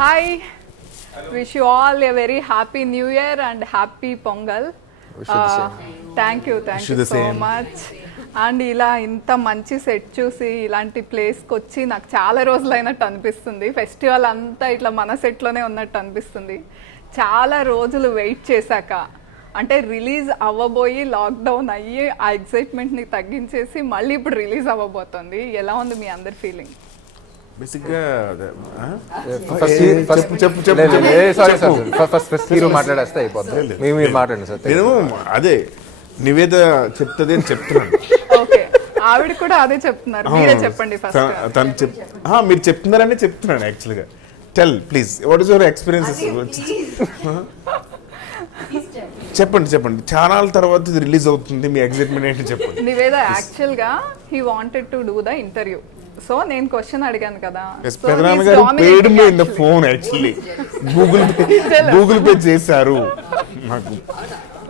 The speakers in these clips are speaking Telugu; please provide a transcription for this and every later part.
Hi, wish you all a very happy new year and happy Pongal. Thank you so much. And ఇలా ఇంత మంచి సెట్ చూసి ఇలాంటి ప్లేస్కి వచ్చి నాకు చాలా రోజులైనట్టు అనిపిస్తుంది. ఫెస్టివల్ అంతా ఇట్లా మన సెట్లోనే ఉన్నట్టు అనిపిస్తుంది. చాలా రోజులు వెయిట్ చేశాక అంటే రిలీజ్ అవ్వబోయి లాక్డౌన్ అయ్యి ఆ ఎక్సైట్మెంట్ని తగ్గించేసి మళ్ళీ ఇప్పుడు రిలీజ్ అవ్వబోతుంది. ఎలా ఉంది మీ అందరి ఫీలింగ్? బేసిక్గా నేను అదే నివేద చెప్తుంది అని చెప్తున్నాను. ఓకే, ఆవిడ కూడా అదే చెప్తున్నారు. మీరే చెప్పండి ఫస్ట్. తను మీరు చెప్తున్నారని చెప్తున్నాను యాక్చువల్గా. Tell please, what is your experiences? చెప్పండి. చాలా తర్వాత ఇది రిలీజ్ అవుతుంది, మీ ఎక్సైట్మెంట్ ఏంటి చెప్పండి. నివేద యాక్చువల్గా he wanted to do the interview. So నేను క్వశ్చన్ అడిగాను కదా, పెదనాన్న గారు paid me in the phone actually Google Pay చేశారు నాకు.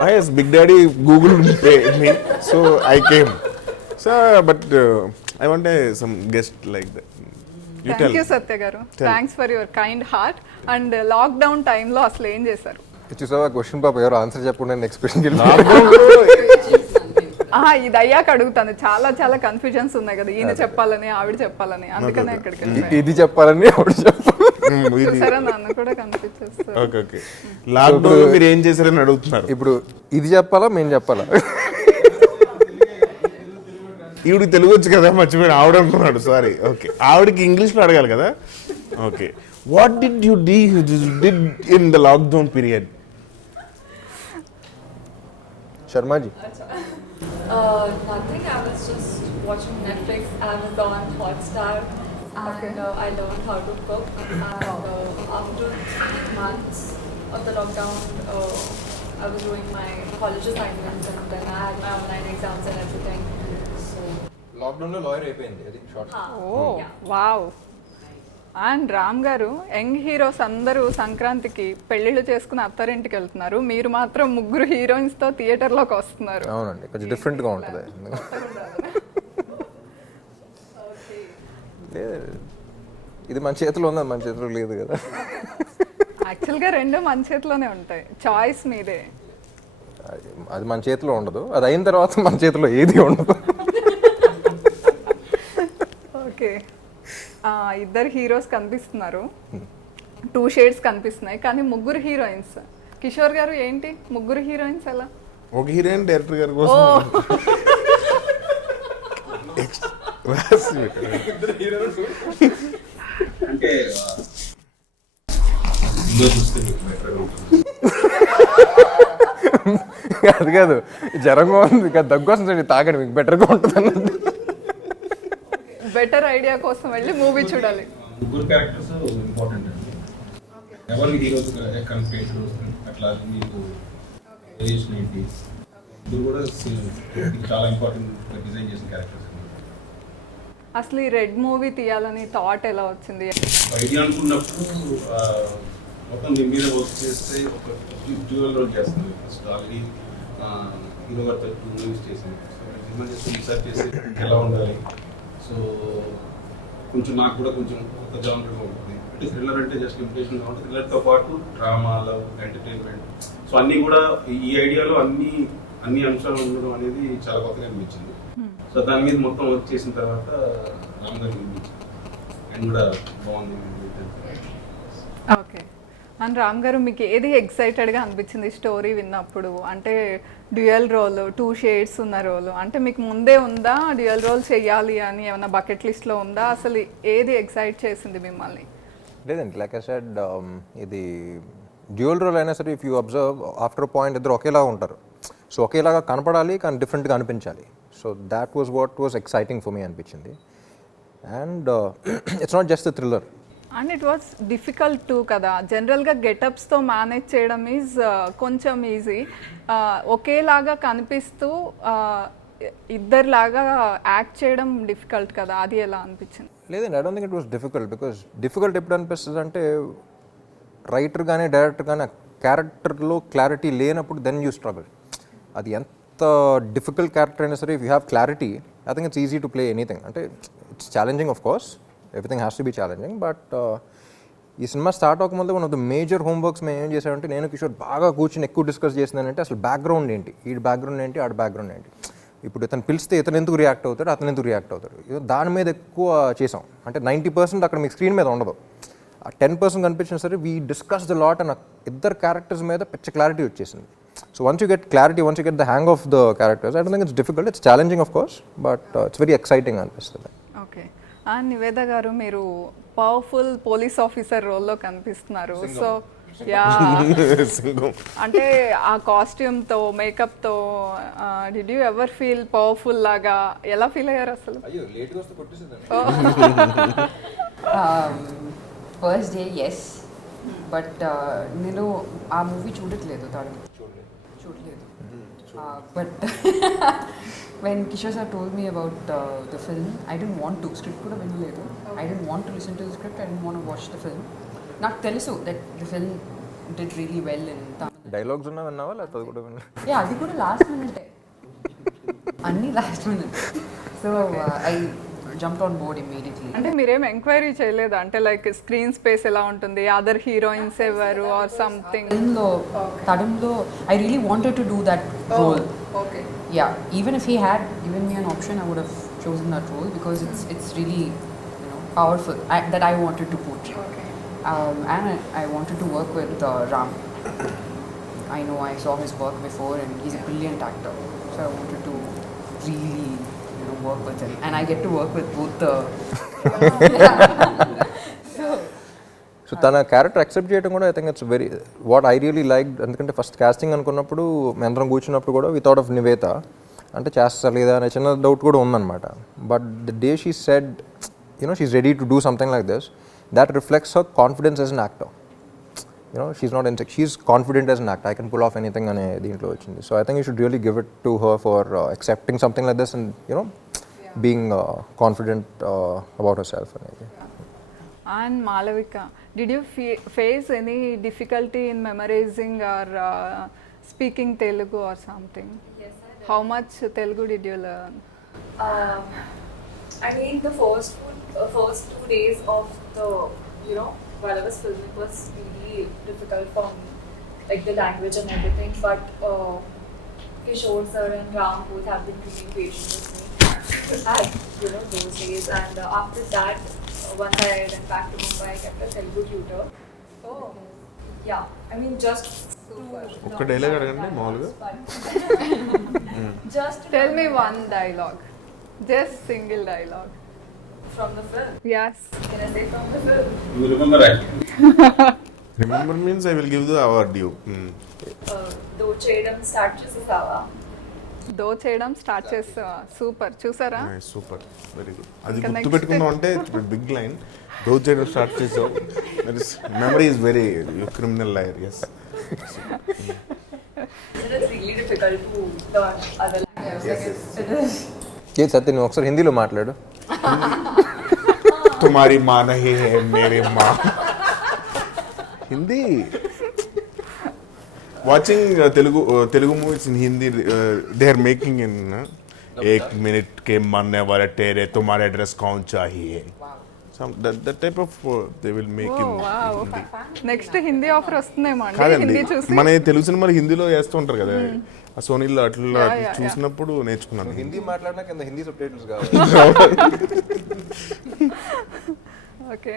yes, big daddy Google pay me, so I came. So but I want some guest like that. Thank you Satya garu. Thanks for your kind heart. And lockdown time lo aslu em chesaru? చూసావా క్వశ్చన్ పాప ఎవరు ఆన్సర్ చెప్పకుండా నెక్స్ట్ క్వశ్చన్ ఇది అయ్యాక అడుగుతాను. చాలా చాలా కన్ఫ్యూజన్స్ ఉన్నాయి కదా, ఈయన చెప్పాలని ఆవిడ చెప్పాలని, అందుకనే ఇక్కడికి ఇది చెప్పాలని ఆవిడ సరే నన్ను కూడా కన్ఫ్యూజ్ చేస్తారు. ఓకే, లాక్డౌన్ మీరు ఏం చేశారని అడుగుతున్నారు. ఇప్పుడు ఇది చెప్పాలా మేము చెప్పాలా? ఈవిడికి తెలుగు వచ్చు కదా, మర్చిపోయిన ఆవిడ అనుకున్నాడు. సారీ. ఓకే, ఆవిడకి ఇంగ్లీష్లో అడగాలి కదా. Okay, what did you did in the lockdown period? Sharmaji. Nothing. I was just watching Netflix, Amazon, Hotstar, and I learned how to cook. And after 3 months of the lockdown, I was doing my college assignments, and then I had my online exams and everything. So lockdown లో లాయర్ అయిపోయింది, అది short. Oh wow. And Ram గారు, యంగ్ హీరోస్ అందరూ సంక్రాంతికి పెళ్లిళ్ళు చేసుకుని అత్తారింటికి వెళ్తున్నారు, మీరు మాత్రం ముగ్గురు హీరోయిన్స్ తో థియేటర్ లోకి వస్తున్నారు. అవునండి, కొంచెం డిఫరెంట్ గా ఉంటుంది. ఇది మన చేతిలో ఉంది, మన చేతిలో లేదు కదా. యాక్చువల్గా రెండు మన చేతిలోనే ఉంటాయి, చాయిస్ మీదే. అది మన చేతిలో ఉండదు, అది అయిన తర్వాత మన చేతిలో ఏది ఉండదు. ఓకే, ఇద్దరు హీరోస్ కనిపిస్తున్నారు, 2 షేడ్స్ కనిపిస్తున్నాయి, కానీ ముగ్గురు హీరోయిన్స్. కిషోర్ గారు ఏంటి ముగ్గురు హీరోయిన్స్ ఎలా? ఒక హీరోయిన్ డైరెక్టర్ గారి కోసం అంటే అది కాదు, జ్వరంగా ఉంది, దగ్గు వస్తుంది, తాగండి మీకు బెటర్గా ఉంటుంది. బెటర్ ఐడియా కోసం వెళ్ళి మూవీ చూడాలి. ముగ్గురు క్యారెక్టర్స్ ఇంపార్టెంట్ అండి. ఎవరు హీరోస్ కన్ఫ్యూజ్ అట్లా మీకు రిలేషన్ ఏంటి, ఇది కూడా చాలా ఇంపార్టెంట్ డిజైన్ చేసిన క్యారెక్టర్స్. అసలు ఈ రెడ్ మూవీ తీయాలని థాట్ ఎలా వచ్చింది? ఐడియా అనుకున్నప్పుడు మొత్తం దీని మీద వర్క్ చేస్తే ఒక డ్యూయల్ రోల్ చేస్తుంది. ఫస్ట్ ఆల్రెడీ హీరో గారితో 2 మూవీస్ చేసాను. సో రీసెర్చ్ చేసి ఎలా ఉండాలి, సో కొంచెం నాకు కూడా కొంచెం కొత్త జానర్గా ఉంటుంది. అంటే థ్రిల్లర్ అంటే జస్ట్ ఇంప్రెషన్గా ఉంటుంది, థ్రిల్లర్తో పాటు డ్రామా, లవ్, ఎంటర్టైన్మెంట్, సో అన్నీ కూడా ఈ ఐడియాలో అన్ని అంశాలు ఉండడం అనేది చాలా కొత్తగా అనిపించింది. సో దాని మీద మొత్తం వర్క్ చేసిన తర్వాత రామ్ గారు అనిపించింది అండ్ కూడా బాగుంది. ఓకే, అండ్ రామ్ గారు మీకు ఏది ఎక్సైటెడ్గా అనిపించింది స్టోరీ విన్నప్పుడు? అంటే డ్యూయల్ రోల్, 2 షేడ్స్ ఉన్న రోల్, అంటే మీకు ముందే ఉందా డ్యూయల్ రోల్ చేయాలి అని ఏమైనా బకెట్ లిస్ట్లో ఉందా? అసలు ఏది ఎక్సైట్ చేసింది మిమ్మల్ని? లేదండి, లైక్ ఐ సెడ్, ఇది డ్యూయల్ రోల్ అయినా సరే, if you observe after point ఇద్దరు ఒకేలాగా ఉంటారు. సో ఒకేలాగా కనపడాలి కానీ డిఫరెంట్గా అనిపించాలి. So that was what was exciting for me అనిపించింది. And it's not just thriller. And it was difficult to కదా, జనరల్గా గెటప్స్తో మేనేజ్ చేయడం ఈజ్ కొంచెం ఈజీ. ఒకేలాగా కనిపిస్తూ ఇద్దరిలాగా యాక్ట్ చేయడం డిఫికల్ట్ కదా, అది ఎలా అనిపించింది? లేదండి, I don't think it was difficult. Because difficult ఎప్పుడు అనిపిస్తుంది అంటే, రైటర్ కానీ డైరెక్టర్ కానీ క్యారెక్టర్లో క్లారిటీ లేనప్పుడు దెన్ యూ స్ట్రగుల్. అది ఎంత డిఫికల్ట్ క్యారెక్టర్ అయినా సరే, if you have clarity, I think it's easy to play anything. అంటే it's challenging, of course, everything has to be challenging, but ఈ సినిమా స్టార్ట్ అవ్వకముందు one of the major homeworks మేము ఏం చేసామంటే నేను కిషోర్ బాగా కూర్చొని ఎక్కువ డిస్కస్ చేసిందంటే అసలు బ్యాక్గ్రౌండ్ ఏంటి, ఈ బ్యాక్గ్రౌండ్ ఏంటి, ఆడ బ్యాక్గ్రౌండ్ ఏంటి, ఇప్పుడు ఇతను పిలిస్తే ఇతను ఎందుకు రియాక్ట్ అవుతాడు, అతను ఎందుకు రియాక్ట్ అవుతాడు, దాని మీద ఎక్కువ చేసాం. అంటే 90% అక్కడ మీకు స్క్రీన్ మీద ఉండదు, ఆ 10% కనిపించినా సరే we discuss the lot and ఇద్దరు క్యారెక్టర్స్ మీద పిచ్చ క్లారిటీ వచ్చేసింది. So once you get clarity, once you get the hang of the characters, I don't think it's difficult, it's challenging of course, but it's very exciting అనిపిస్తుంది. ఓకే. అండ్ నివేద గారు మీరు పవర్ఫుల్ పోలీస్ ఆఫీసర్ రోల్లో కనిపిస్తున్నారు. సో యా, అంటే ఆ కాస్ట్యూమ్తో మేకప్తో did you ever feel powerful లాగా? ఎలా ఫీల్ అయ్యారు అసలు? ఫస్ట్ డే ఎస్, బట్ నేను ఆ మూవీ చూడట్లేదు, చూడలేదు. But when Kishore sir told me about the film, I don't want to, script కూడా వినలేదు, I don't want to listen to the script, I don't want to watch the film. నాకు తెలుసు that the film did really well in Tamil. Dialogues ఉన్నా విన్నావా లేకపోతే కూడా విన్నా? యా, అది కూడా లాస్ట్ మినిటే, అన్నీ last minute. So I jumped on board immediately. అంటే మీరేం ఎంక్వైరీ చేయలేదా? అంటే లైక్ స్క్రీన్ స్పేస్ ఎలా ఉంటుంది, అదర్ హీరోయిన్స్ ఎవరు ఆర్ సంథింగ్? ఫిల్మ్లో తడంలో I really wanted to do that role. Okay. Yeah, even if he had given me an option, I would have chosen that role because it's really, you know, powerful, that I wanted to portray. Okay. And I wanted to work with Ram. I know I saw his work before, and he's a brilliant actor. So I wanted to really, you know, work with him, and I get to work with both the. So తన క్యారెక్టర్ యాక్సెప్ట్ చేయడం కూడా I think it's very what I really like. ఎందుకంటే ఫస్ట్ కాస్టింగ్ అనుకున్నప్పుడు మేమందరం కూర్చున్నప్పుడు కూడా వితౌట్ ఆఫ్ నివేత అంటే చేస్తా లేదా అనే చిన్న డౌట్ కూడా ఉందన్నమాట. But the day she said you know she's ready to do something like this, that reflects her confidence as an actor. You know she's not insecure, she's confident as an actor, I can pull off anything అనే దీంట్లో వచ్చింది. So I think you should really give it to her for accepting something like this and you know being confident about herself అనేది. And Malavika, did you face any difficulty in memorizing or speaking Telugu or something? Yes, I did. How much Telugu did you learn? I mean, the first 2 days of the, you know, while I was filming was really difficult for me, like the language and everything. But Kishore sir and Ram both have been really patient with me at, you know, those days. And after that, once I went back to Mumbai, I kept a Telugu tutor. Oh, Yeah, I mean, just ఒక్క డైలాగ్ అడగండి మామూలుగా. just to tell me learn one dialogue, just single dialogue. from the film. Yes. Can I say from the film? You remember actually? Remember means I will give the award you. Though Chedam start చేసేసావా? దో చేయడం స్టార్ట్ చేస్తా. సూపర్. చూసారా? Super, very good. అది ఇంకా గుర్తు next. పెట్టుకుందాం అంటే బిగ్ లైన్ దో చేయడం స్టార్ట్ చేసావు. Memory is very criminal liar. Yes. It's really difficult to learn other languages. Yes, Like it is. ఏ సత్య నువ్వు ఒకసారి హిందీలో మాట్లాడు. తుమారి మా నహీ హై మేరే మా. Hindi watching Telugu movies in Hindi, they are making in 1 minute के मरने वाले तेरे तुम्हारे ड्रेस कौन चाहिए, some that type of they will make in Hindi. Next Hindi offer వస్తుందేమో అండి. కాదండి, హిందీ చూసి మన తెలుగు సినిమాలు హిందీలో వేస్తూ ఉంటారు కదా, ఆ సోనీలో అట్లా చూసినప్పుడు నేర్చుకున్నాను. హిందీ మాట్లాడినా కింద హిందీ సబ్ టైటిల్స్ కావాలి. Okay.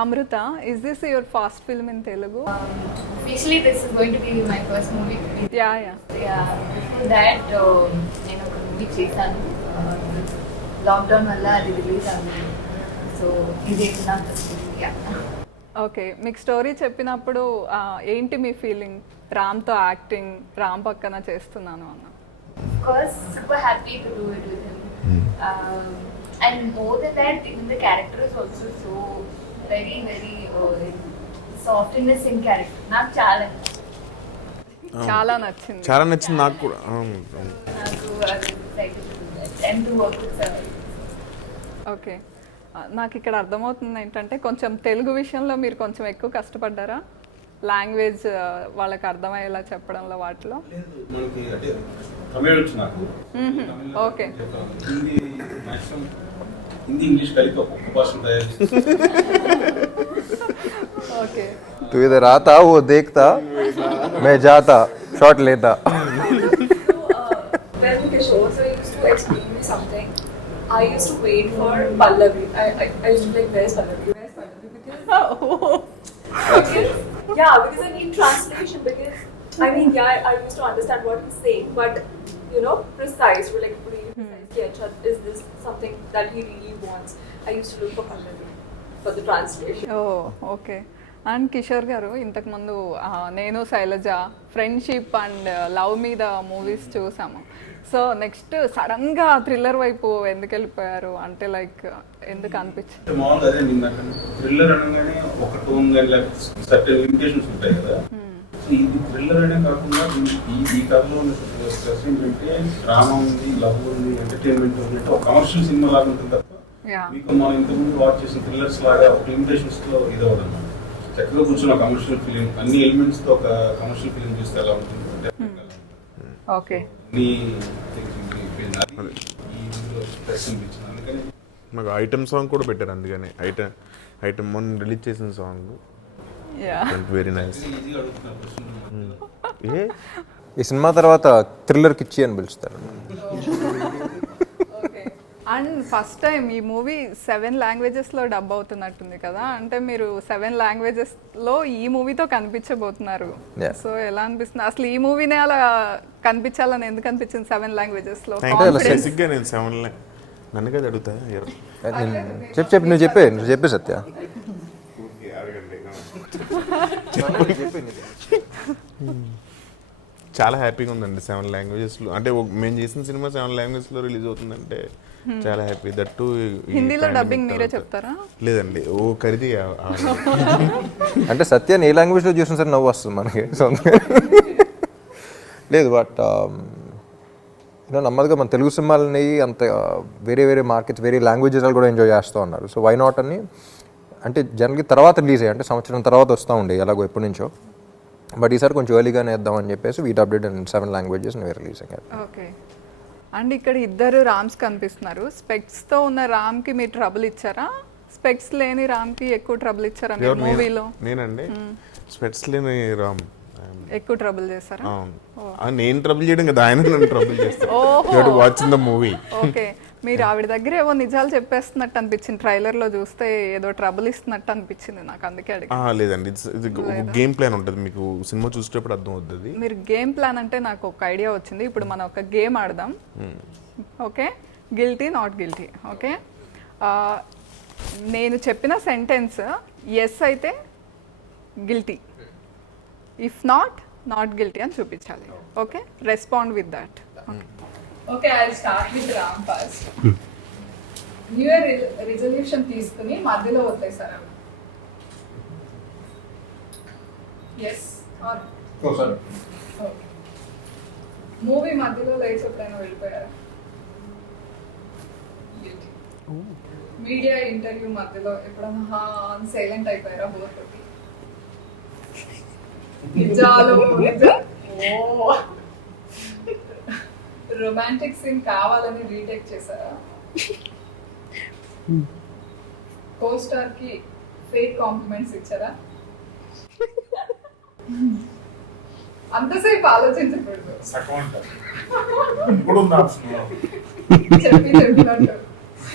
Amrita, is this your first film in Telugu? Actually, this is going to be my first movie. Yeah. Yeah. Before that, నేను ఒక మూవీ చేశాను. లాక్డౌన్ వల్ల అది రిలీజ్ అవ్వలేదు. సో ఇది నా ఫస్ట్ మూవీ. ఓకే. మీకు స్టోరీ చెప్పినప్పుడు ఏంటి మీ ఫీలింగ్? రామ్తో యాక్టింగ్, రామ్ పక్కన చేస్తున్నాను అన్న. Of course, super happy to do it with him. And more than that, even the character is also so very, very softness in character. నాకు చాలా చాలా నచ్చింది. చాలా నచ్చింది నాకు కూడా. నాకు excited to do that and to work with sir. Okay. నాకు ఇక్కడ అర్థమవుతుంది ఏంటంటే కొంచెం తెలుగు విషయంలో మీరు కొంచెం ఎక్కువ కష్టపడ్డారా? లాంగ్వేజ్ వాళ్ళకి అర్థమయ్యేలా చెప్పడంలో వాటిలో. మనకి అంటే తమిళ వచ్చు నాకు. Okay. Hindi maximum Hindi English కలిపి ఒక్కొక్క భాష తయారు చేసి ఓకే तू इधर आता वो देखता मैं जाता शॉट लेता. When Kishore sir used to explain me something, I used to wait for Pallavi. I used to be like, where's Pallavi? Where's Pallavi? Because I need translation. Because I mean, yeah, I used to understand what he's saying, but you know, precise. We're like really precise. Yeah, is this something that he really wants? I used to look for Pallavi for the translation. Oh okay. And Kishore garu ఇంతకుముందు నేను శైలజ ఫ్రెండ్షిప్ అండ్ లవ్ మీద మూవీస్ చూసాము. సో నెక్స్ట్ సడన్గా థ్రిల్లర్ వైపు ఎందుకు వెళ్ళిపోయారు అంటే లైక్ ఎందుకు అనిపించింది? మామూలుగా అదే నిన్న థ్రిల్లర్ అనగానే ఒక టోన్ కానీ సర్టెన్ లిమిటేషన్స్ ఉంటాయి కదా. సో ఇది థ్రిల్లర్ అనే కాకుండా ఈ కథలో ఉన్న స్ట్రెస్ ఏంటంటే డ్రామా ఉంది, లవ్ ఉంది, ఎంటర్టైన్మెంట్ ఉంది, అంటే ఒక కమర్షియల్ సినిమా లాగా ఉంటుంది తప్ప మీకు మనం ఇంతకుముందు వాచ్ చేసిన థ్రిల్లర్స్ లాగా ఒక లిమిటేషన్స్ లో ఇది అవ్వదు అన్నమాట. చక్కగా కూర్చొని కమర్షియల్ ఫిలిం అన్ని ఎలిమెంట్స్ తో ఒక కమర్షియల్ ఫిలిం చూస్తే ఎలా ఉంటుంది. ఓకే. నాకు ఐటమ్ సాంగ్ కూడా పెట్టారు, అందుకని ఐటమ్ మొన్న రిలీజ్ చేసిన సాంగ్ వెరీ నైస్. ఏ ఈ సినిమా తర్వాత థ్రిల్లర్ కిచ్చి అని పిలుస్తారు. అండ్ ఫస్ట్ టైం ఈ మూవీ 7 లాంగ్వేజెస్లో డబ్ అవుతున్నట్టుంది కదా, అంటే మీరు 7 లాంగ్వేజెస్లో ఈ మూవీతో కనిపించబోతున్నారు. సో ఎలా అనిపిస్తుంది అసలు ఈ మూవీనే అలా కనిపించాలని ఎందుకు అనిపించింది 7 లాంగ్వేజెస్లో? బేసిక్గా నేను 7 నన్ను కదా అడుగుతా. చెప్పు నువ్వు చెప్పే సత్య. చాలా హ్యాపీగా ఉందండి 7 లాంగ్వేజెస్లో. అంటే మేము చేసిన సినిమా 7 లాంగ్వేజ్లో రిలీజ్ అవుతుందంటే చాలా హ్యాపీ. దట్టు హిందీలో డబ్బింగ్ మీరే చెప్తారా? లేదండి, ఓ ఖరీది. అంటే సత్యాన్ని ఏ లాంగ్వేజ్లో చూసిన సరే నవ్వు వస్తుంది మనకి. లేదు బట్ నమ్మదిగా మన తెలుగు సినిమాలని అంత వేరే వేరే మార్కెట్స్ వేరే లాంగ్వేజెస్ కూడా ఎంజాయ్ చేస్తూ ఉన్నారు. సో వై నాట్ అని అంటే జనరల్గా తర్వాత రిలీజ్ అయ్యాయి, అంటే సంవత్సరం తర్వాత వస్తూ ఉండే ఎలాగో ఎప్పటి నుంచో. బట్ ఈసారి కొంచెం ఎర్లీగానే వేద్దామని చెప్పేసి we dubbed in 7 languages release అయ్యాయి. ఓకే. అండ్ ఇక్కడ ఇద్దరు రామ్స్ కనిపిస్తున్నారు. స్పెక్స్తో ఉన్న రామ్కి మీరు ట్రబుల్ ఇచ్చారా? స్పెక్స్ లేని రామ్కి ఎక్కువ ట్రబుల్ ఇచ్చారా మీరు మూవీలో? నేనండి స్పెక్స్ లేని రామ్ ఎక్కువ ట్రబుల్ చేశారా? నేను ట్రబుల్ చేయడం కదా, ఆయన నన్ను ట్రబుల్ చేస్తాను. Watching the movie. ఓకే. మీరు ఆవిడ దగ్గర ఏవో నిజాలు చెప్పేస్తున్నట్టు అనిపించింది, ట్రైలర్ లో చూస్తే ఏదో ట్రబుల్ ఇస్తున్నట్టు అనిపించింది నాకు, అందుకే అడిగి. లేదండి, ఇది గేమ్ ప్లాన్ ఉంటుంది, మీకు సినిమా చూసేటప్పుడు అర్థం అవుతుంది. మీరు గేమ్ ప్లాన్ అంటే నాకు ఒక ఐడియా వచ్చింది. ఇప్పుడు మనం ఒక గేమ్ ఆడదాం. Okay, guilty not guilty. Okay, నేను చెప్పిన సెంటెన్స్ ఎస్ అయితే గిల్టీ, ఇఫ్ నాట్ గిల్టీ అని చూపించాలి. Okay, respond with that. Okay, I start with Ram first. New year resolution తీసుకుని మధ్యలో వదిలేసారా? Yes or okay. మూవీ మధ్యలో లేచి ఎప్పుడైనా వెళ్ళిపోయారా? మీడియా ఇంటర్వ్యూ మధ్యలో ఎప్పుడైనా సైలెంట్ అయిపోయారా? బోర్ కొట్టి నిజాలు రొమాంటిక్ సీన్ కావాలని రీటేక్ చేశారా? కోస్టార్ కి ఫేక్ కాంప్లిమెంట్స్ ఇచ్చారా? అంతసేపు ఆలోచించకూడదు, చెప్పినట్టు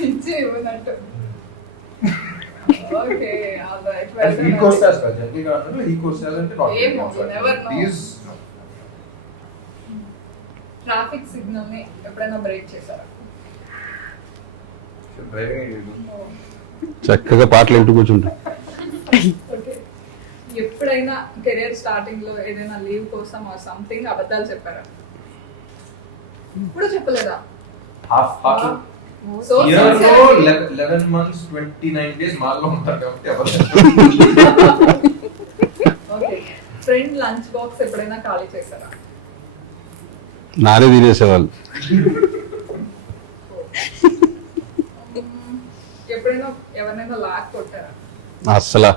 ఇచ్చి ఇవ్వనట్టు. ఓకే, ట్రాఫిక్ సిగ్నల్ ని ఎప్పుడైనా బ్రేక్ చేశారా? చక్కగా పాటలు వింటూ కూర్చుంటా. ఓకే, ఎప్పుడైనా కెరీర్ స్టార్టింగ్ లో ఏదైనా లీవ్ కోసం ఆర్ సంథింగ్ అబద్ధాలు చెప్పారా? ఇప్పుడు చెప్పలేదా? సో 11 months 29 days మాల్లో ఉంటారు కాబట్టి. ఓకే, ఫ్రెండ్ లంచ్ బాక్స్ ఎప్పుడైనా ఖాళీ చేశారా? నారే తినేసేవాళ్ళు. ఎప్పుడైనా ఎవరైనా లాక్ కొట్టారా? అస్సలా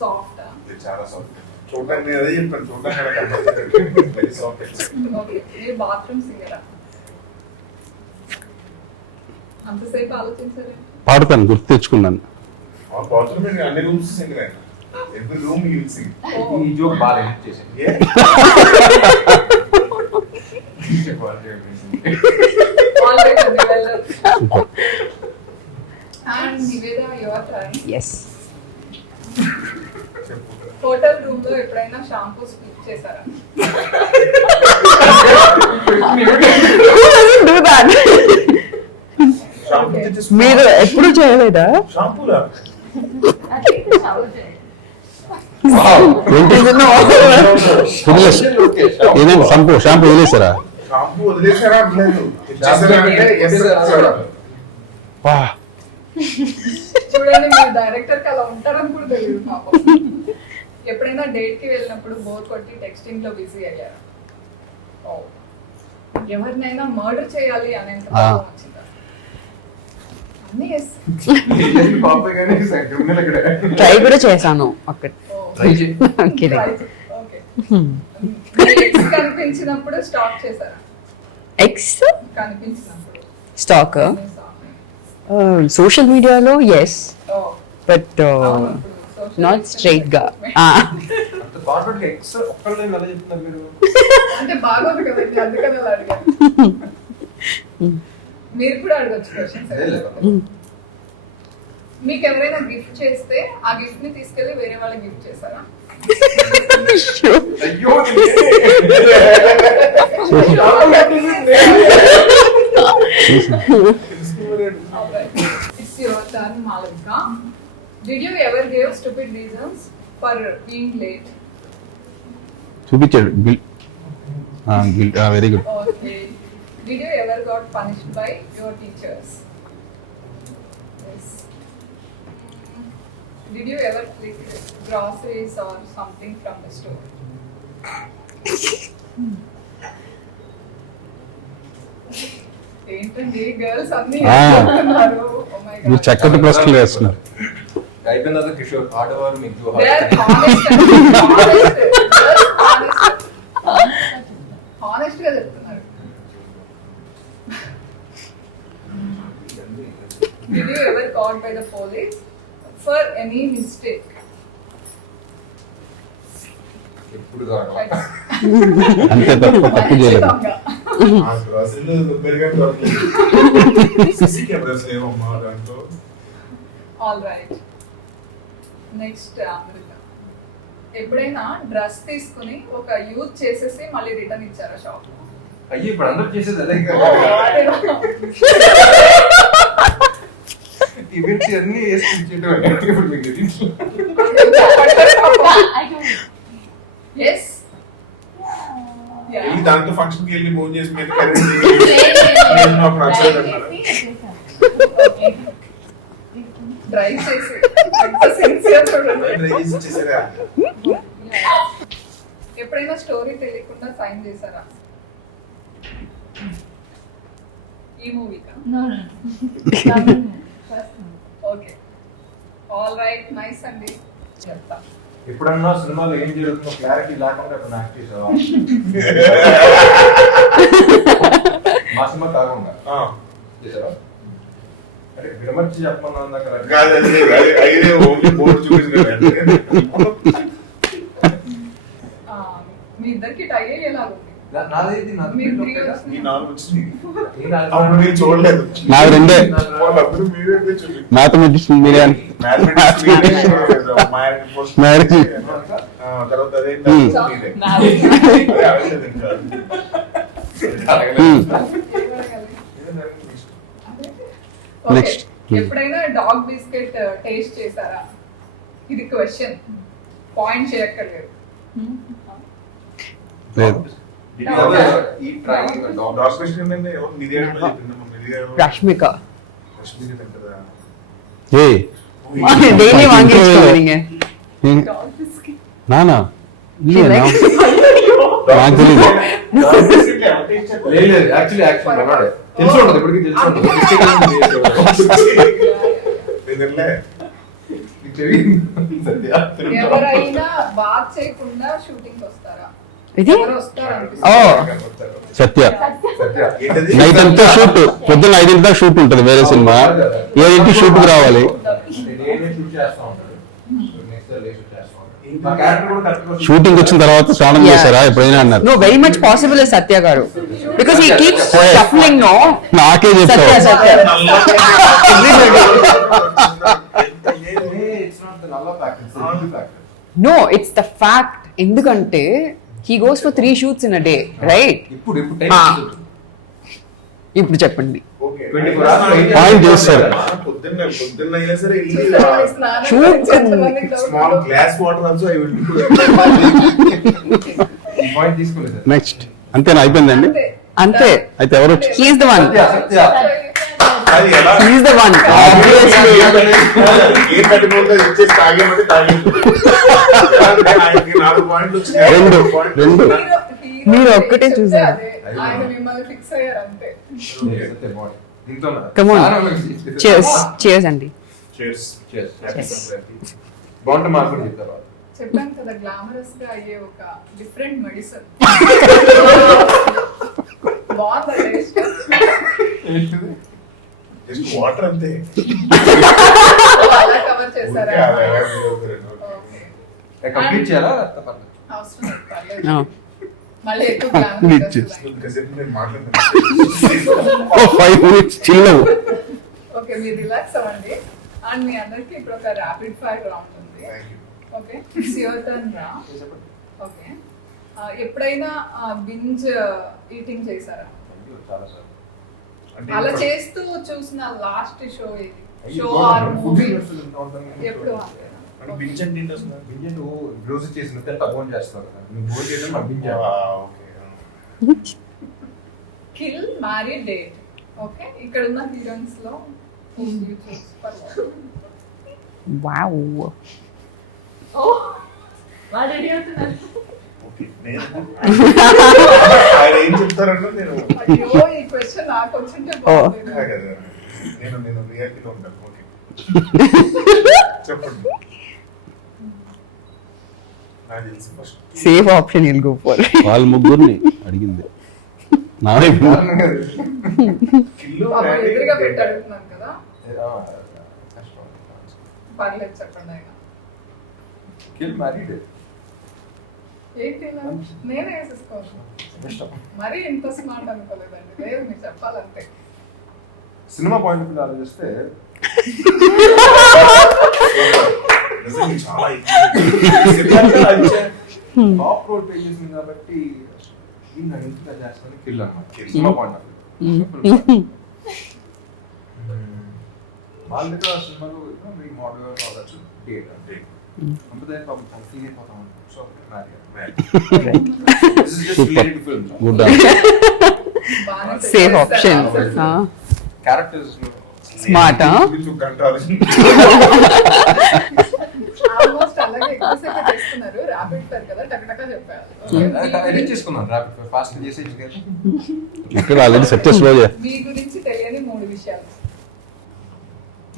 సాఫ్ట్. చాలా సాఫ్ట్. చూడండి, అదే చెప్పాను, చూడండి. ఓకే, మీరు బాత్రూమ్ సింగరా? అంతసేపు ఆలోచించారు? పాడతాను, గుర్తు తెచ్చుకున్నాను. అన్ని రూమ్స్ సింగిల్ ఆయన every room you will see ఈ జోక్ బాగా ఎడిట్ చేసింది. And Niveda, your turn. Yes. Hotel room లో ఎప్పుడైనా షాంపూ స్కిప్ చేశారా? Who doesn't do that? మీరు ఎప్పుడు చేయలేదా? షాంపూలా I think the shower gel. ఏదైనా షాంపూ వదిలేసారా? షాంపూ వదిలేసారా అంటలేదు ఇచ్చేసారంటే yes ఇచ్చారు. చూడండి మీరు డైరెక్టర్ కి అలా ఉంటారని కూడా తెలియదు పాపం. ఎప్పుడైనా డేట్ కి వెళ్ళినప్పుడు బోర్ కొట్టి టెక్స్టింగ్ లో బిజీ అయ్యారా? ఎవరినైనా మర్డర్ చేయాలి అనేంత కోపం వచ్చిందా? అన్నీ yes. ట్రై కూడా చేశాను అక్కడ. Try చేయి. Okay. మీ ex కనిపించినప్పుడు స్టాక్ చేశారా? ఎక్స్ కనిపించినప్పుడు స్టాక్ మీ stalk. సోషల్ మీడియాలో ఎస్, Oh. బట్ అవును, ఇప్పుడు social నాట్ స్ట్రైట్ గా. అంత కాన్ఫిడెంట్ ఎక్స్ ఒక్కళ్ళే ఎలా చెప్తున్నారు మీరు? అంటే బాగోదు కదండి, అందుకని అలా అడిగాను. మీరు కూడా అడగచ్చు క్వశ్చన్స్. మీకు ఎవరైనా గిఫ్ట్ చేస్తే ఆ గిఫ్ట్ ని తీసుకెళ్లి వేరే వాళ్ళకి గిఫ్ట్ చేశారా? అయ్యో It's your turn, Malika. Did you ever give stupid reasons for being late? చూపించాడు bill. Very good. Okay. Did you ever got punished by your teachers? Yes. Did you ever click groceries or something from the store? ఏంటండి గర్ల్స్ అన్ని చెప్తున్నారు. Oh my God. మీరు చక్కటి ప్రశ్నలు వేస్తున్నారు. అయిపోయిన తర్వాత కిషోర్ ఆడవారు మీకు They are honest and honest గా చెప్తున్నారు. Did you ever caught by the police for any mistake? ఎప్పుడు కాదు. అంతే తప్పు చేయలేదు. ఆ గ్రాసరీలో దగ్గరగా దొరకలేదు. సిసి కెమెరాస్ లేవమ్మా దాంట్లో. All right. నెక్స్ట్ అమృత. ఎప్పుడైనా డ్రెస్ తీసుకుని ఒక యూజ్ చేసేసి మళ్ళీ రిటర్న్ ఇచ్చారా షాప్? అయ్యి ఇప్పుడు అందరూ చేసేది అదే ఈవెంట్స్ అన్ని వేసి ఇచ్చేటప్పుడు ఇప్పుడు మీకు తెలియదు. I don't. Yes. ఈ దాంతో ఫంక్షన్ కి వెళ్ళి ఫోన్ చేసి మీద కరెంట్ నేను నాకు నచ్చలేదు అన్నారు. డ్రైవ్ చేసి ఎంత సిన్సియర్ చూడండి. డ్రై చేసి ఇచ్చేసారా? ఎప్పుడైనా స్టోరీ తెలియకుండా సైన్ చేశారా? ఈ మూవీకా? No. Okay. All right, nice అండి. చెప్తా. ఎప్పుడన్నా సినిమాలో ఏం జరుగుతుందో క్లారిటీ లేకుండా ఇప్పుడు నాకు చేసావా? మా సినిమా కాకుండా చేసావా? అరే విడమర్చి చెప్పమన్నా కాదు అది అయితే ఓన్లీ బోర్డు చూపించారు. మీ ఇద్దరికి టై అయ్యేలాగుంది. నాదేది మీరు three వచ్చింది. మీ నాలుగు వచ్చింది అప్పుడు మీరు చూడలేదు. నాకు రెండే. వాళ్ళప్పుడు మీరే చూడండి. మ్యాథమెటిక్స్ మీరే. Mathematics marriage. తర్వాత అదే Okay. Next. ఎప్పుడైనా డాగ్ బిస్కెట్ టేస్ట్ చేశారా? ఇది క్వశ్చన్, పాయింట్ చేయక్కర్లేదు. లేదు. రష్మిక ஏய் டெய்லி வாங்கி வச்சுக்கோங்க. நானா இல்லையா நான் தெரியல. లేదు యాక్చువల్లీ మనోడే తెలిసి ఉండదు ఇప్పటికీ తెలిసి ఉండదు. ఎవరైనా బాత్ చేయకుండా షూటింగ్ వస్తారా? ఇది ఎవరు వస్తారు ఓ అనిపిస్తుంది? సత్య నైట్ అంతా షూట్, పొద్దున్న 5 గంటల షూట్ ఉంటది వేరే సినిమా, 7 షూట్ కి రావాలి. షూటింగ్ వచ్చిన తర్వాత స్నానం చేశారా ఎప్పుడైనా అన్నారు. No, very much possible is Satya garu. Because he keeps shuffling, no? నాకే Satya, చెప్తావు. Satya. No, it's the fact. ఎందుకంటే he goes for 3 shoots in a day, right? ఇప్పుడు చెప్పండి. పాయింట్ చేస్తారు. పొద్దున్న అయినా సరే small glass water also I will next అంతేనా, అయిపోయిందండి. అంతే. అయితే ఎవరు He is the one. అది ఎలా He is the one. Obviously. ఏ కట్టుకుంటే ఇచ్చేసి తాగేమంటే తాగేది. ఆయనకి 4 పాయింట్లు వచ్చినాయి. రెండు మీరు ఒక్కటే చూసారు. ఆయన మిమ్మల్ని ఫిక్స్ అయ్యారు అంతే. Come on. Cheers. Cheers అండి. Cheers. బాగుంటే మాకు కూడా చెప్తారు. చెప్పాను కదా, గ్లామరస్ గా అయ్యే ఒక డిఫరెంట్ మెడిసిన్. బాగుంది టేస్ట్. జస్ట్ వాటర్ అంతే. అలా కవర్ చేశారా? కంప్లీట్ చేయాలా? అవసరం లేదు, పర్లేదు. No. మళ్ళీ ఎక్కువ గ్లామర్ ఇంతసేపు నేను మాట్లాడుతున్నాను. 5 minutes చిల్లు. ఓకే, మీరు రిలాక్స్ అవ్వండి. అండ్ మీ అందరికి ఇప్పుడు ఒక ర్యాపిడ్ ఫైర్ రౌండ్ ఉంది. ఓకే, ఇట్స్ యువర్ టర్న్ రా. ఓకే, ఎప్పుడైనా బింజ్ ఈటింగ్ చేశారా? అలా చేస్తూ చూసిన లాస్ట్ షో ఇది, షో ఆర్ మూవీ ఎప్పుడు? రోజు చేసిన తక్కువ చేస్తారు. Kill, marry, date. ఓకే, ఇక్కడ ఉన్న హీరోయిన్స్ లో Wow. ఆయన ఏం చెప్తారంటే నేను అయ్యో, ఈ క్వశ్చన్ నాకు వచ్చింటే బాగుంది. నేను రియాలిటీలో ఉంటాను. ఓకే చెప్పండి. నాకు తెలిసి first Safe option you'll go for. వాళ్ళ ముగ్గురిని అడిగింది. నా వైపు కిల్లో పాపం మ్యారీ ఎదురుగా డేట్. పెట్టి అడుగుతున్నాను కదా, పర్లేదు చెప్పండి. ఆయన కిల్ మ్యారీడ్ ఏంటి ఇలా? నేనే వేసేసుకోవచ్చు. మరీ ఇంత స్మార్ట్ అనుకోలేదండి. లేదు, మీరు చెప్పాలంటే. సినిమా పాయింట్ ఆఫ్ వ్యూ ఆలోచిస్తే నిజంగా చాలా టాప్ రోల్ పే చేసింది కాబట్టి ఇంత చేస్తాను కిల్ అన్నమాట. సినిమా పాయింట్ ఆఫ్ వ్యూ వాళ్ళ దగ్గర సినిమాలు మీ మోడల్ అవ్వచ్చు డేట్ అంటే అంతే పాపం ఫీల్ అయిపోతాం. So this is just related to films. Good బాగానే Safe చెప్పేస్తారు option. answers. Characters Smart, huh? Almost అలాగే ఎక్కువసేపు చేస్తున్నారు. ర్యాపిడ్ ఫైర్ కదా, టకటకా చెప్పారు. ఎడిట్ చేసుకున్నాను ర్యాపిడ్ ఫాస్ట్ చేసేయచ్చు కదా. ఇక్కడ ఆల్రెడీ సక్సెస్ లో మీ గురించి తెలియని 3 విషయాలు.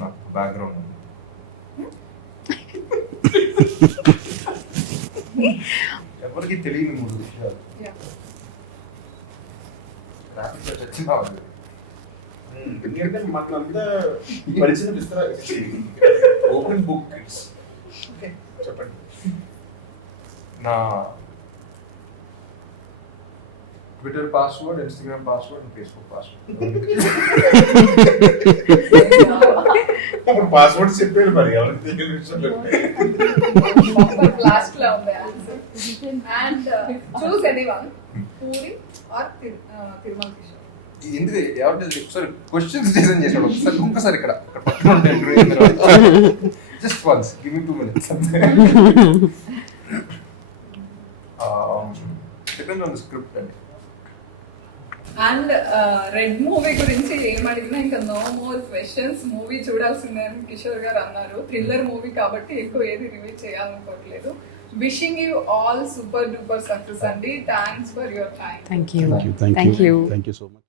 నాకు బ్యాక్గ్రౌండ్ ఎవరికి తెలియని 3 విషయాలు. Yeah. ర్యాపిడ్ ఫైర్ చచ్చినా ఎందుకంటే మాకు అంతా పరిచయం ఇస్తారా? Open book kids. ఓకే చెప్పండి. నా Twitter password, Instagram password, Facebook password. అప్పుడు పాస్వర్డ్ చెప్పారు మరి ఎవరికి తెలియని విషయాలు. లాస్ట్ లో ఉంది answer. And choose anyone, Puri or Tirumala Kishore. ఎందుకు ఎవరి ఒకసారి క్వశ్చన్స్ డిజైన్ చేశాడు. ఒకసారి ఇక్కడ just once give me 2 minutes. Depend on the script అండి. అండ్ రెడ్ మూవీ గురించి ఏం అడిగినా ఇంకా నో మోర్ క్వశ్చన్స్. మూవీ చూడాల్సిందే అని కిషోర్ గారు అన్నారు. థ్రిల్లర్ మూవీ కాబట్టి ఎక్కువ ఏది రివీల్ చేయాలనుకోవట్లేదు. Wishing you all super duper success అండి. Thanks for your time. Thank you. Thank you Thank you. Thank you so much.